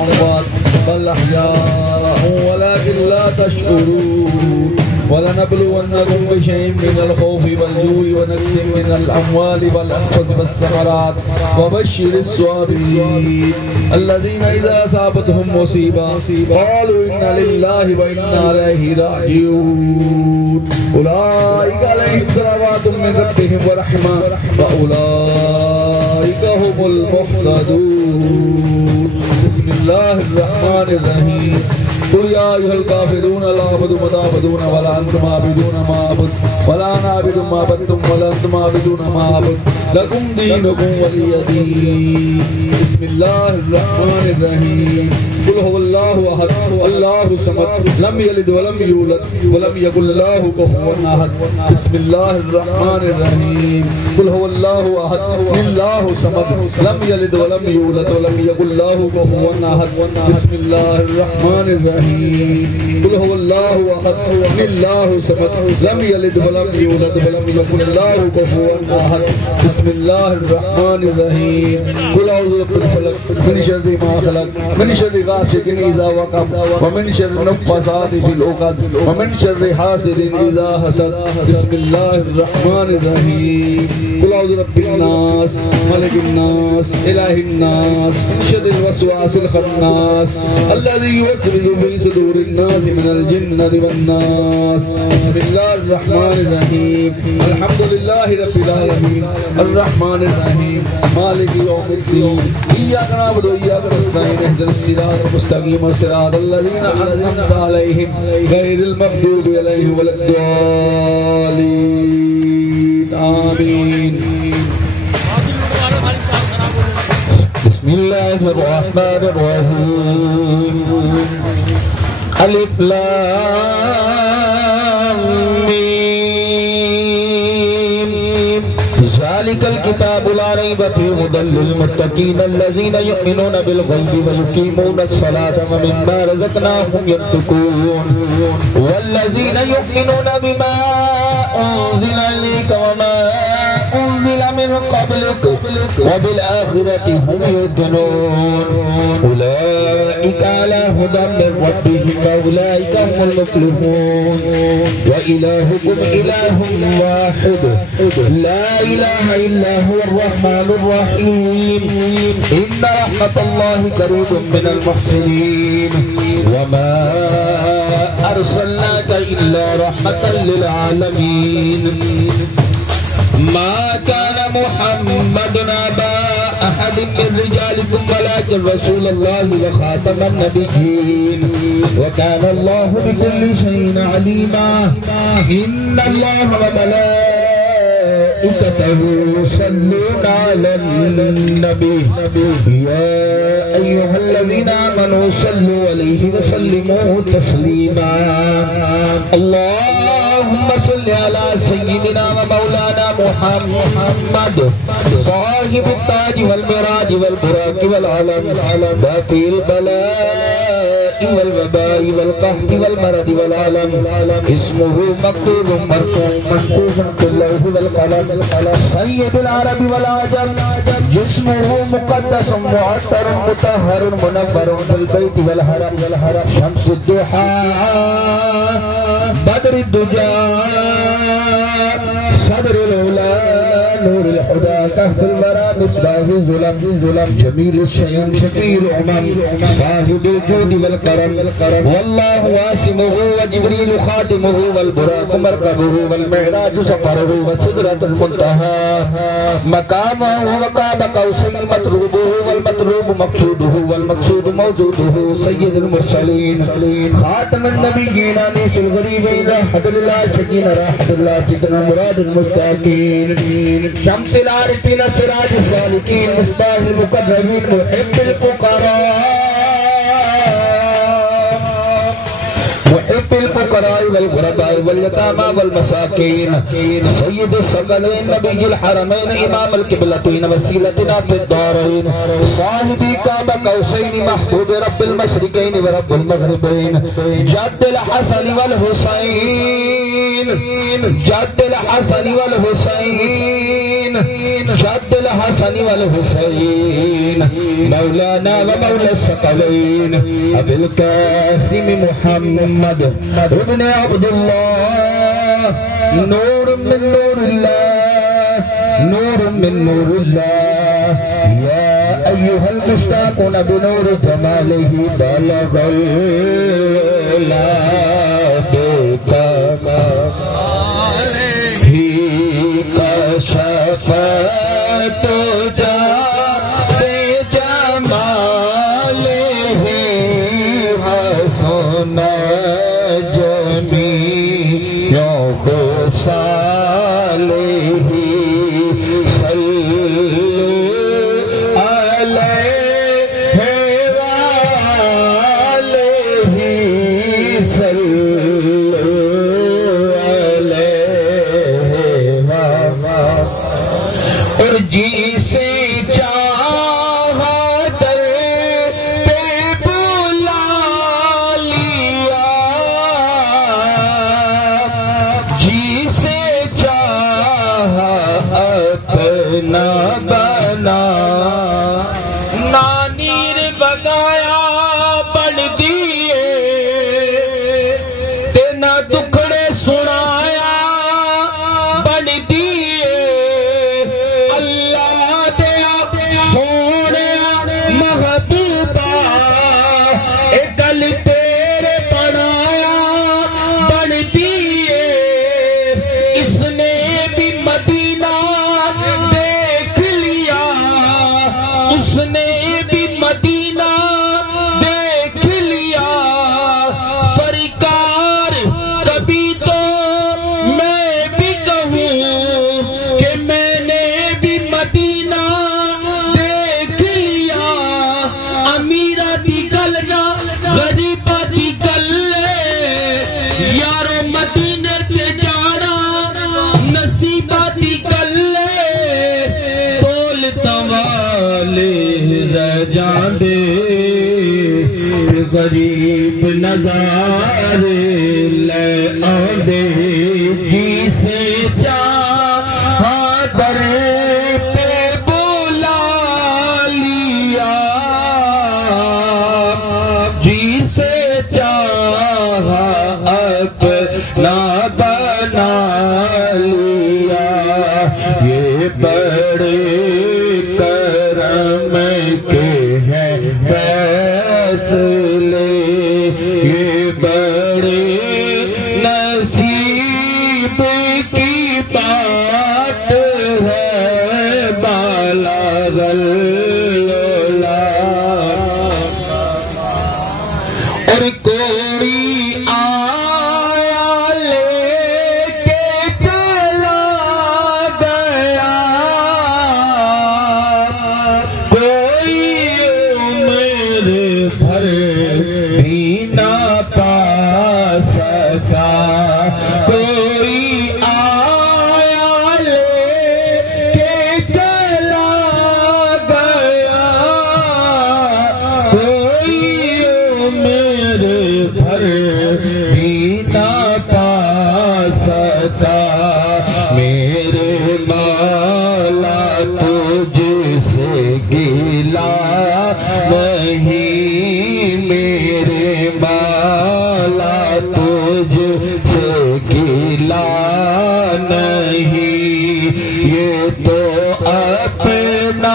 الأموات بل أحياء ولكن لا تشعرون ولنبلونكم بشيء من الخوف والجوع ونقص من الأموال والأنفس والثمرات وبشر الصابرين الذين إذا أصابتهم مصيبة قالوا إنا لله وإنا إليه راجعون أولئك عليهم صلوات من ربهم ورحمة وأولئك هم المهتدون. بسم الله الرحمن الرحيم. قل يا أيها الكافرون لا أعبد ما تعبدون ولا أنتم عابدون ما أعبد ولا أنا عابد ما عبدتم ولا أنتم عابدون ما أعبد لكم دينكم ولي دين. بسم الله الرحمن الرحيم. قل هو الله أحد الله الصمد لم يلد ولم يولد ولم يكن له كفوا أحد. بسم الله الرحمن الرحيم. قل هو الله أحد الله الصمد لم يلد ولم يولد ولم يكن له كفوا أحد. بسم الله الرحمن الرحيم. قل هو الله أحد الله الصمد لم يلد ولم يولد ولم يكن له كفوا أحد. بسم الله الرحمن الرحيم. قل أعوذ برب الفلق من شر ما خلق من شر غاسق إذا وقب ومن شر النفاثات في العقد ومن شر حاسد إذا حسد. بسم الله الرحمن الرحيم. قل أعوذ برب الناس ملك الناس إله الناس من شر الوسواس الخناس الذي يوسوس في صدور الناس من الجنة والناس. بسم الله الرحمن الرحيم. الحمد لله رب العالمين الرحمن الرحيم مالك يوم الدين إياك نعبد وإياك نستعين اهدنا الصراط المستقيم صراط الذين أنعمت عليهم غير المغضوب عليهم ولا الضالين آمين. بسم الله الرحمن الرحيم. ألف لام ميم ذلك الكتاب لا ريب فيه هدى للمتقين الذين يؤمنون بالغيب ويقيمون الصلاة ومما رزقناهم ينفقون والذين يؤمنون بما أنزل إليك وما أنزل من قبلك وبالآخرة هم يوقنون أولئك على هدى من ربهم وأولئك هم المفلحون. وإلهكم إله واحد لا إله إلا هو الرحمن الرحيم. إن رحمة الله قريب من المحسنين وما أرسلناك إلا رحمة للعالمين. ما كان محمد أبا أحد من رجالكم ولكن رسول الله وخاتم النبيين وكان الله بكل شيء عليما. إن الله وملائكته يصلون على النبي يا أيها الذين آمنوا صلوا عليه وسلموا تسليما. اللهم صل على سيدنا ومولانا محمد صاحب التاج والمراج والبراق والعلم دافع البلاء والوباء والقحط والمرض والعلم اسمه مكتوب مرفوع منكوب في اللوح والقلم سيد العرب والعجم جسمه مقدس معطر مطهر منور في البيت والحرم شمس الضحى بدر الدجى صدر الأولى نور الهدى كهف الورى مصباح الظلم جميل الشيم شفيع الأمم صاحب الجود والكرم والله واسمه وجبريل خاتمه والبراق مركبه والمعراج سفره وسدرة المنتهى مقامه وقاب قوسين مطلوبه والمطلوب مقصوده والمقصود موجوده سيد المرسلين خاتم النبيين انيس الغريبين راحة الله سكين راحة الله سيدنا مراد المستقيم شمس العارفين سراج السالكين مصباح المقربين محب الفقراء والغرباء واليتامى والمساكين سيد الثقلين نبي الحرمين امام القبلتين وسيلتنا في الدارين صاحبي قاب قوسين محبوب رب المشرقين ورب المغربين جد الحسن والحسين جد الحسن والحسين مولانا ومولى الثقلين أبي القاسم محمد ابن عبد الله نور من نور الله نور من نور الله يا أيها المشتاقون بنور جماله بلغ شفت بجماله حسن جميع خصاله صلوا عليه وآله صلوا عليه اور جسے چاہا در پہ بلا لیا جسے چاہا اپنا بنا نانیر بگایا بڑھ دیے تینا دکھڑے سنایا بڑھ دیے گل تیرے بنایا بن دیے اس نے بھی مدینہ دیکھ لیا اس نے بھی مدینہ دیکھ لیا سرکار کبھی تو میں بھی کہوں کہ میں نے بھی مدینہ دیکھ لیا امیرہ دی گل نہ غریبہ دی گل یارو مدینے سے جانا نصیبہ دی گل بول توالے رہ جاندے غریب نظارے لے آندے جسے چاہا در پہ بلا لیا جسے چاہا اپنا بنا لیا یہ بڑے کرم کے ہیں فیصلے یہ بڑے نصیب کی بات ہے بالا غلولا اور کوئی آیا لے کے چلا گیا کوئی عمر بھر بھی نہ پا سکا کوئی آیا لے کے چلا گیا کوئی عمر بھر بھی نہ پا سکا میرے مولا تجھ سے گلا نہیں میرے مولا تجھ سے گلا نہیں یہ تو اپنا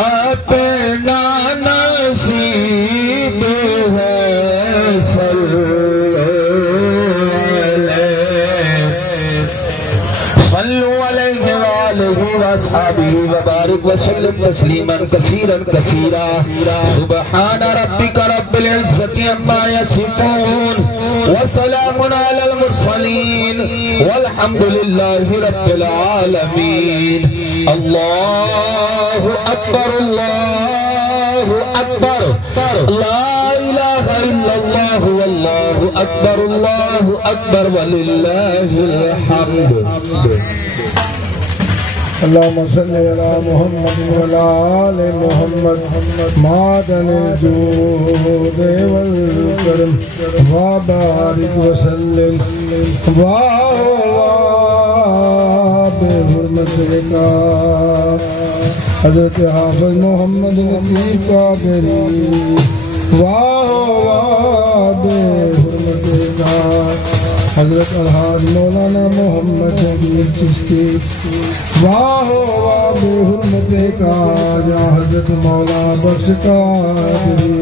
اپنا نصیب ہے صلوا علیہ وآلہ وأصحابہ وبارک وسلم تسلیما کثیرا کثیرا سبحان ربک رب العزة عما یصفون وسلام علی المرسلین والحمد للہ رب العالمین اللہ اکبر اللہ اکبر لا الہ الا اللہ واللہ اکبر وللہ الحمد اللهم صل على محمد وعلى آل محمد معدن الجود والكرم وبارك وسلم وبحرمة محمد کا حضرت حافظ محمد لطیف قادری واہ واہ بے حرمت کا حضرت الحاج مولانا محمد جمیل چشتی واہ واہ بے حرمت کا یا حضرت مولانا بخش قادری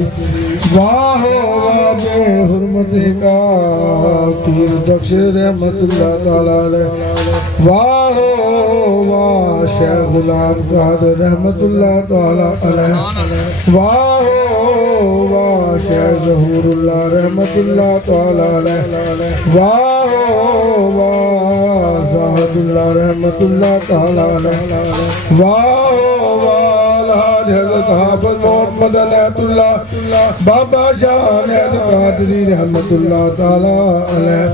واہ واہ بے حرمت کا پیر بخش رحمت اللہ تعالی علیہ واہ واہ شیخ غلام قادر رحمت اللہ تعالی علیہ واہ واہ شیخ ظہور اللہ رحمت اللہ تعالی علیہ واہ واہ زاہد اللہ رحمت اللہ تعالی علیہ واہ واہ حضرت حافظ محمد عنایت اللہ بابا شاہ عنایت قادری رحمت اللہ تعالی علیہ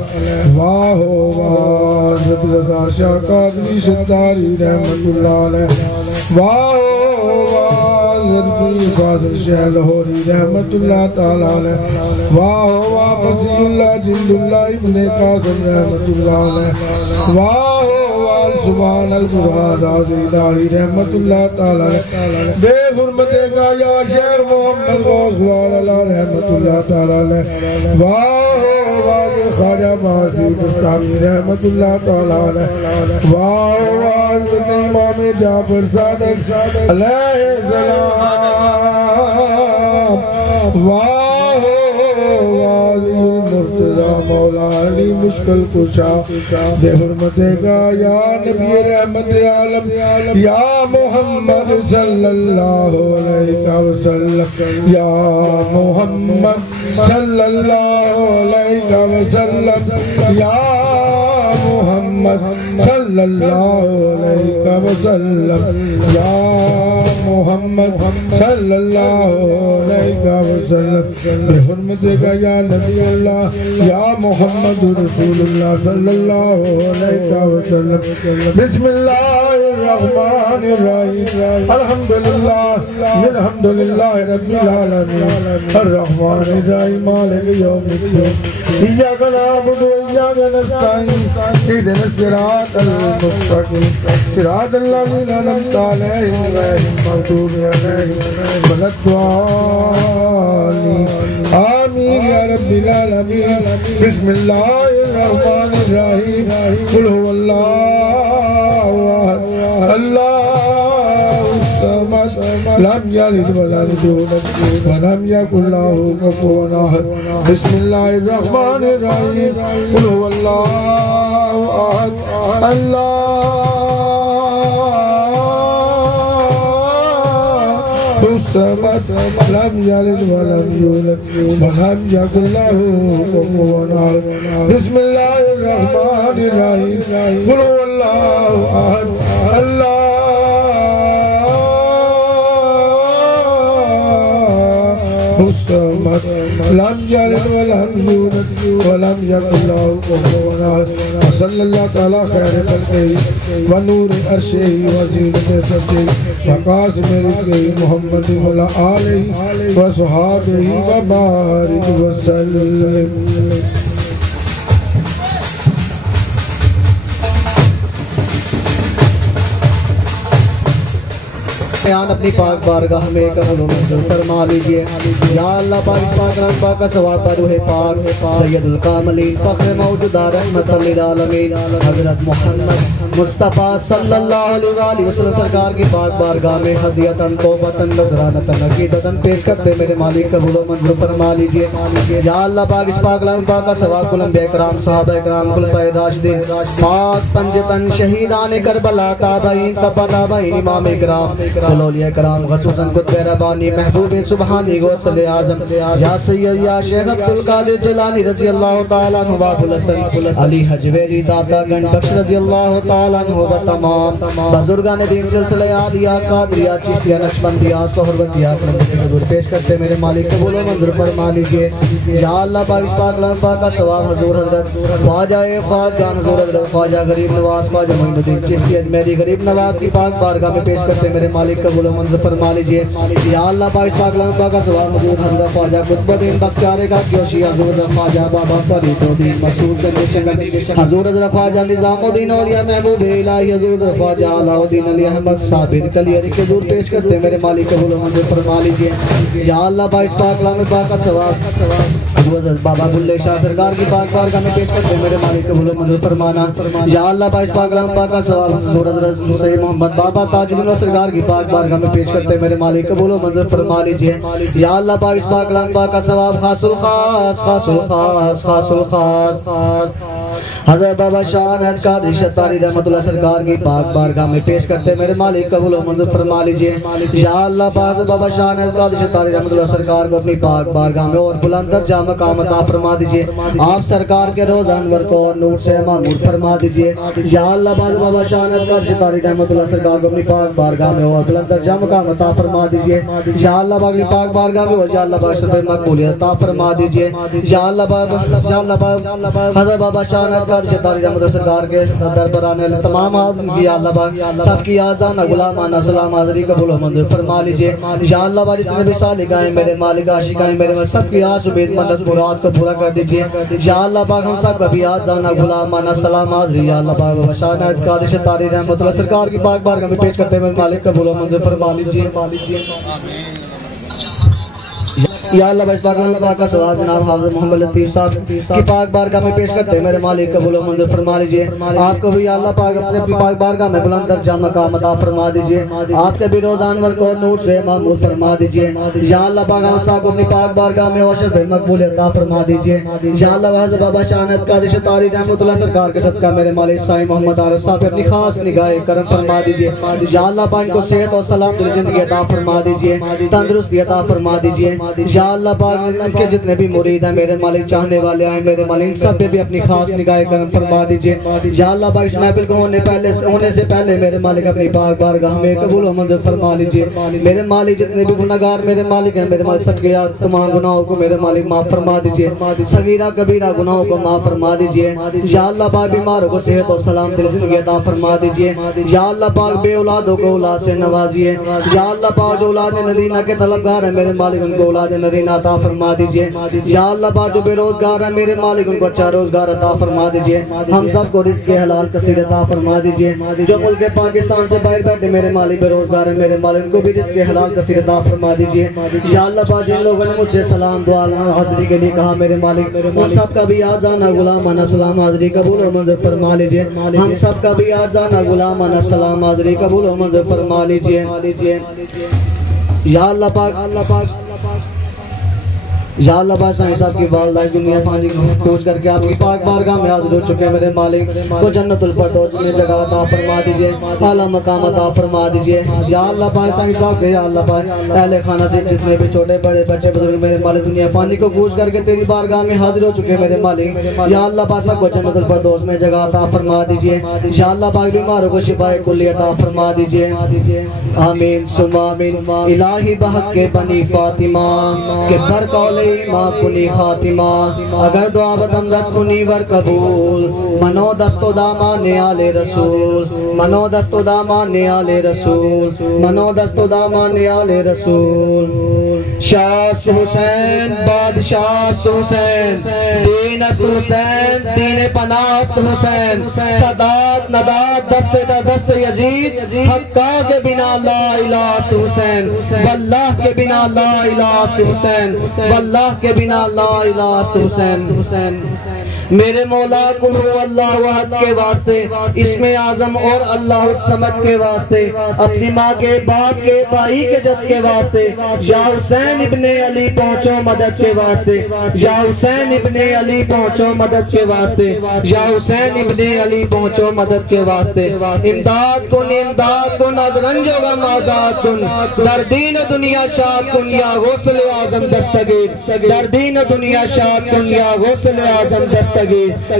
واہ واہ حضرت رضا شاہ قادری ستاری رحمت اللہ علیہ واہ واہ حضرت فاضل شاہ لاہوری رحمت اللہ تعالی علیہ واہ واہ فضیل اللہ جند اللہ ابن قاسم رحمت اللہ علیہ واہ واہ سبحان القرآن الہی رحمت اللہ تعالی علیہ بے حرمت کا یا شیخ محمد غوث والا رحمت اللہ تعالی علیہ واہ واہ خواجہ باسی بستانی رحمت اللہ تعالی علیہ واہ واہ حضرت امام جعفر صادق علیہ السلام واہ واہ مرتضی مولا علی مشکل کشا بے حرمت کا یا نبی رحمت عالم یا محمد صلی اللہ علیہ وسلم یا محمد صلی اللہ علیہ وسلم یا محمد صلی اللہ علیہ وسلم یا محمد صلی اللہ علیہ وسلم بے حرمت کا یا نبی اللہ یا محمد رسول اللہ صلی اللہ علیہ وسلم بسم اللہ الرحمن الرحیم الحمدللہ رب العالمین الرحمن الرحیم مالک یوم الدین ایاک نعبد و ایاک نستعین اهدنا الصراط المستقیم صراط الذین انعمت علیہم غیر المغضوب علیہم ولا الضالین آمین یا رب العالمین بسم اللہ الرحمن الرحیم قل هو اللہ احد اللہ الصمد لم یلد ولم یولد ولم یکن له کفوا احد بسم اللہ الرحمن الرحیم قل هو اللہ احد اللہ الصمد لم یلد ولم یولد ولم یکن له کفوا احد بسم اللہ الرحمن الرحیم قل هو اللہ احد اللہ الصمد لم یلد ولم یولد ولم یکن له کفوا احد صلی اللہ تعالی خیر خلقہ ونور عرشہ وزینت سبحہ وقاسم رزقہ محمد وعلی آلہ وصحابہ وبارک وسلم اپنی پاک بارگاہ میں قبول منظور فرما لیجئے یا اللہ پاک پاک رنبا کا ثواب پر روح پاک سید الکاملین فخر موجودہ رحمت للعالمین حضرت محمد مصطفیٰ صلی اللہ علیہ وآلہ وسلم سرکار کی پاک بارگاہ میں ہدیتاً توبتاً نذرانتاً عقیدتاً پیش کرتے میرے مالک قبول و منظور فرما لیجئے یا اللہ پاک اس پاک رنبا کا ثواب کل انبیاء کرام صحابہ کرام خلفائے راشدین پاک پنجتن شہیدان کربلا تابعین تبع تابعین امام کرام اولیاء کرام خصوصاً قطب ربانی محبوب سبحانی غوث اعظم یا سید یا شیخ عبدالقادر جیلانی رضی اللہ تعالیٰ عنہ باب الحسن علی حجویری داتا گنج بخش رضی اللہ تعالیٰ عنہ و تمام بزرگان دین سلسلہ عالیہ قادریہ چشتیہ نقشبندیہ سہروردیہ کرمتی حضور پیش کرتے میرے مالک قبول و منظور فرما لیجئے یا اللہ پاک اس پاک لمبا کا ثواب حضور حضرت خواجہ خواجہ حضور حضرت خواجہ غریب نواز خواجہ معین الدین چشتی اجمیری غریب نواز کی پاک بارگاہ میں پیش کرتے میرے مالک قبول و منظور فرما لیجئے یا اللہ پاک اس پاک لمبا کا ثواب حضور حضرت خواجہ قطب الدین بختیار کا کیوشی حضور حضرت خواجہ بابا فرید الدین مسعود گنج شنگل حضور حضرت خواجہ نظام الدین اولیاء محبوب محبوب الہی حضور خواجہ علاؤدین علی احمد صابر کلیری کے حضور پیش کرتے ہیں میرے مالک قبول و منظور فرما لیجئے یا اللہ باعث پاک کلام پاک کا ثواب حضرت بابا بلے شاہ سرکار کی پاک بارگاہ میں پیش کرتے ہیں میرے مالک قبول و منظور فرمانا یا اللہ باعث پاک کلام پاک کا ثواب حضرت سید محمد بابا تاج الدین سرکار کی پاک بارگاہ میں پیش کرتے ہیں میرے مالک قبول و منظور فرما لیجئے یا اللہ باعث پاک کلام پاک کا ثواب خاص الخاص خاص الخاص خاص الخاص حضرت بابا شاہ نہد قادری شتاری رحمت اللہ سرکار کی پاک بارگاہ میں پیش کرتے میرے مالک قبول و منظور فرما لیجئے یا اللہ حضرت بابا شاہ نہد قادری شتاری رحمت اللہ سرکار کو اپنی پاک بارگاہ میں اور بلند درجہ مقام عطا فرما دیجئے آپ سرکار کے روز انور کو نور سے معمور فرما دیجئے یا اللہ حضرت بابا شاہ نہد قادری شتاری رحمت اللہ سرکار کو اپنی پاک بارگاہ میں اور بلند درجہ مقام عطا فرما دیجئے یا اللہ اپنی پاک بارگاہ میں یا اللہ باشر مقبولیت عطا فرما دیجئے یا اللہ حضرت بابا شاہ نہد قادری شتاری رحمت اللہ سرکار کے درباران تمام آدم کی اللہ سب کی آزانہ غلامانہ سلام حاضری قبول و منظور فرما لیجئے یا اللہ بار جتنے بھی سالکائیں میرے مالک عاشقائیں میرے سب کی آج عبید منت مراد کو پورا کر دیجئے یا اللہ پاک ہم سب کا بھی آزانہ غلامانہ سلام حاضری یا اللہ پاک بابا شاہ نہد قادری شتاری رحمت اللہ سرکار کی پاک بارگاہ میں پیش کرتے ہیں میرے مالک قبول و منظور فرما لیجئے یا اللہ باعث پاک اللہ پاک کا ثواب جناب حافظ محمد لطیف صاحب کی پاک بارگاہ میں پیش کرتے ہیں میرے مالک قبول و منظور فرما لیجئے آپ کو بھی یا اللہ پاک اپنے پاک بارگاہ میں بلند درجہ مقام عطا فرما دیجئے آپ کے بھی روز انور کو نور سے معمور فرما دیجئے یا اللہ پاک ہم صاحب کو اپنی پاک بارگاہ میں اوشر بے مقبول عطا فرما دیجئے یا اللہ حضرت بابا شاہ نہد قادری شتاری رحمت اللہ سرکار کے صدقہ میرے مالک سائی محمد عارف صاحب اپنی خاص نگاہ کرم فرما دیجئے یا اللہ پاک کو صحت اور سلام دل زندگی عطا فرما دیجئے تندرستی عطا فرما دیجئے یا اللہ پاک ان کے جتنے بھی مرید ہیں میرے مالک چاہنے والے ہیں میرے مالک سب پہ بھی اپنی خاص نگاہ کرم فرما دیجئے یا اللہ پاک اس محفل کو ہونے سے پہلے میرے مالک اپنی پاک بارگاہ میں قبول و منظور فرما لیجئے میرے مالک جتنے بھی گناہگار میرے مالک ہیں میرے مالک سب کے تمام گناہوں کو میرے مالک معاف فرما دیجئے صغیرہ کبیرہ گناہوں کو معاف فرما دیجئے یا اللہ پاک بیماروں کو صحت اور سلام دل زندگی عطا فرما دیجئے یا اللہ پاک بے اولادوں کو اولاد سے نوازیے یا اللہ پاک جو اولاد نرینہ کے طلبگار ہیں میرے مالک ان کو اولاد نرینہ عطا فرما دیجئے یا اللہ پاک جو بے روزگار ہیں میرے مالک ان کو اچھا روزگار عطا فرما دیجئے ہم سب کو رزق حلال کثیر عطا فرما دیجئے جو ملک پاکستان سے باہر بیٹھے میرے مالک بے روزگار ہیں میرے مالک ان کو بھی رزق حلال کثیر عطا فرما دیجئے یا اللہ پاک جن لوگوں نے مجھ سے سلام دعا حاضری کے لیے کہا میرے مالک ان سب کا بھی آزانہ غلامانہ سلام حاضری قبول و منظور فرما لیجئے ہم سب کا بھی آزانہ غلامانہ سلام حاضری قبول و منظور فرما لیجئے یا اللہ پاک یا اللہ پاک سائیں صاحب کی والدہ دنیا فانی کوچ کر کے آپ کی پاک بارگاہ میں حاضر ہو چکے میرے مالک کو جنت الفردوس میں جگہ عطا فرما دیجئے اعلیٰ مقام عطا فرما دیجئے یا اللہ پاک سائیں صاحب کے یا اللہ پاک اہل خانہ سے جتنے بھی چھوٹے بڑے بچے بزرگ میرے مالک دنیا فانی کو کوچ کر کے تیری بارگاہ میں حاضر ہو چکے میرے مالک یا اللہ پاک سب کو جنت الفردوس میں جگہ عطا فرما دیجئے یا اللہ پاک بیماروں کو شفاء کلی عطا فرما دیجئے آمین ثم آمین الہی بحق کے بنی فاطمہ کہ بر قول ماں کنی خاتمہ اگر دعا بدمدت کنی ور قبول منو دست و دامان آل رسول منو دست و دامان آل رسول منو دست و دامان آل رسول شاست حسین بادشاہ حسین دینت حسین دین پناہت حسین صدات ندات دست تا دست یزید حقا کے بنا لا الہ حسین واللہ کے بنا لا الہ حسین واللہ کے بنا لا الہ حسین میرے مولا کل ہو اللہ وحد کے واسطے اسم اعظم اور اللہ الصمد کے واسطے اپنی ماں کے باپ کے بھائی کے جد کے واسطے یا حسین ابن علی پہنچو مدد کے واسطے یا حسین ابن علی پہنچو مدد کے واسطے یا حسین ابن علی پہنچو مدد کے واسطے امداد کن از رنج و غم آزاد کن در دین دنیا شاد کن یا غسل اعظم دستگیر در دین دنیا شاد کن یا غسل اعظم دستگیر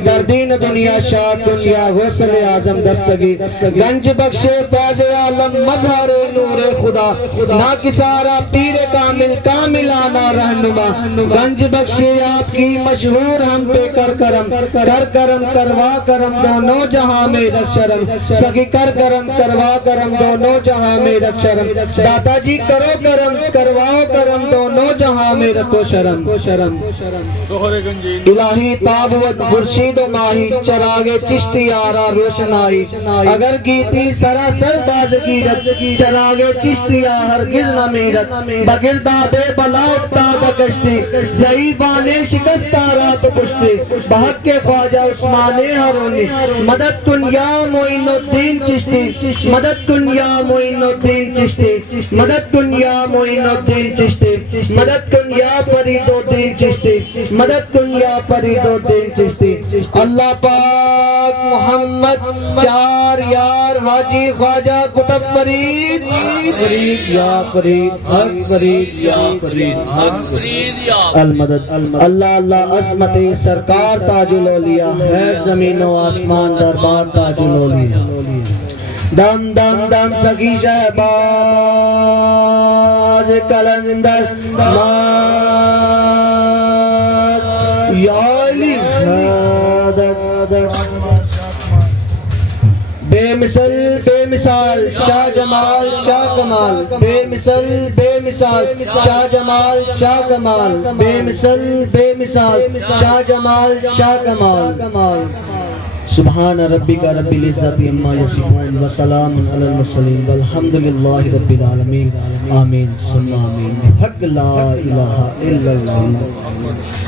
در دین دنیا شاد کن یا غسل اعظم دستگیر گنج بخشے فیض عالم مظہر نور خدا نا کسارا پیر کاملانہ رہنما گنج بخشے آپ کی مشہور ہم پہ کر کرم کروا کرم دونوں جہاں میں رکھ شرم سگی کر کرم کروا کرم دونوں جہاں میں رکھ شرم دادا جی کرو کرم کرواؤ کرم دونوں جہاں میں رکھو شرم الہی تاب بود خورشید و ماہی چراغ چشتی آرا روشنائی اگر گیتی سراسر بازگیرت چراغ چشتی ہرگز نہ میرت بگردہ بے بلا افتاد کشتی ضعیفان شکستہ رات پشتی بحق کے خواجہ عثمان ہرونی مدد کن یا معین الدین چشتی مدد کن یا معین الدین چشتی مدد کن یا معین الدین چشتی مدد کن یا فرید الدین چشتی مدد کن یا فرید الدین چشتی اللہ پاک محمد چار یار حاجی خواجہ قطب فرید فرید یا فرید حق فرید یا فرید حق فرید یا المدد اللہ اللہ عظمت سرکار تاج الاولیاء ہے زمین و آسمان دربار تاج الاولیاء دم دم دم سگی شہباز کلندر یا علی بے مثال شاہ جمال شاہ کمال بے مثال شاہ جمال شاہ کمال بے مثال شاہ جمال شاہ کمال سبحان ربک رب العزت عما یصفون وسلام علی المرسلین والحمد للہ رب العالمین آمین ثم آمین حق لا الہ الا اللہ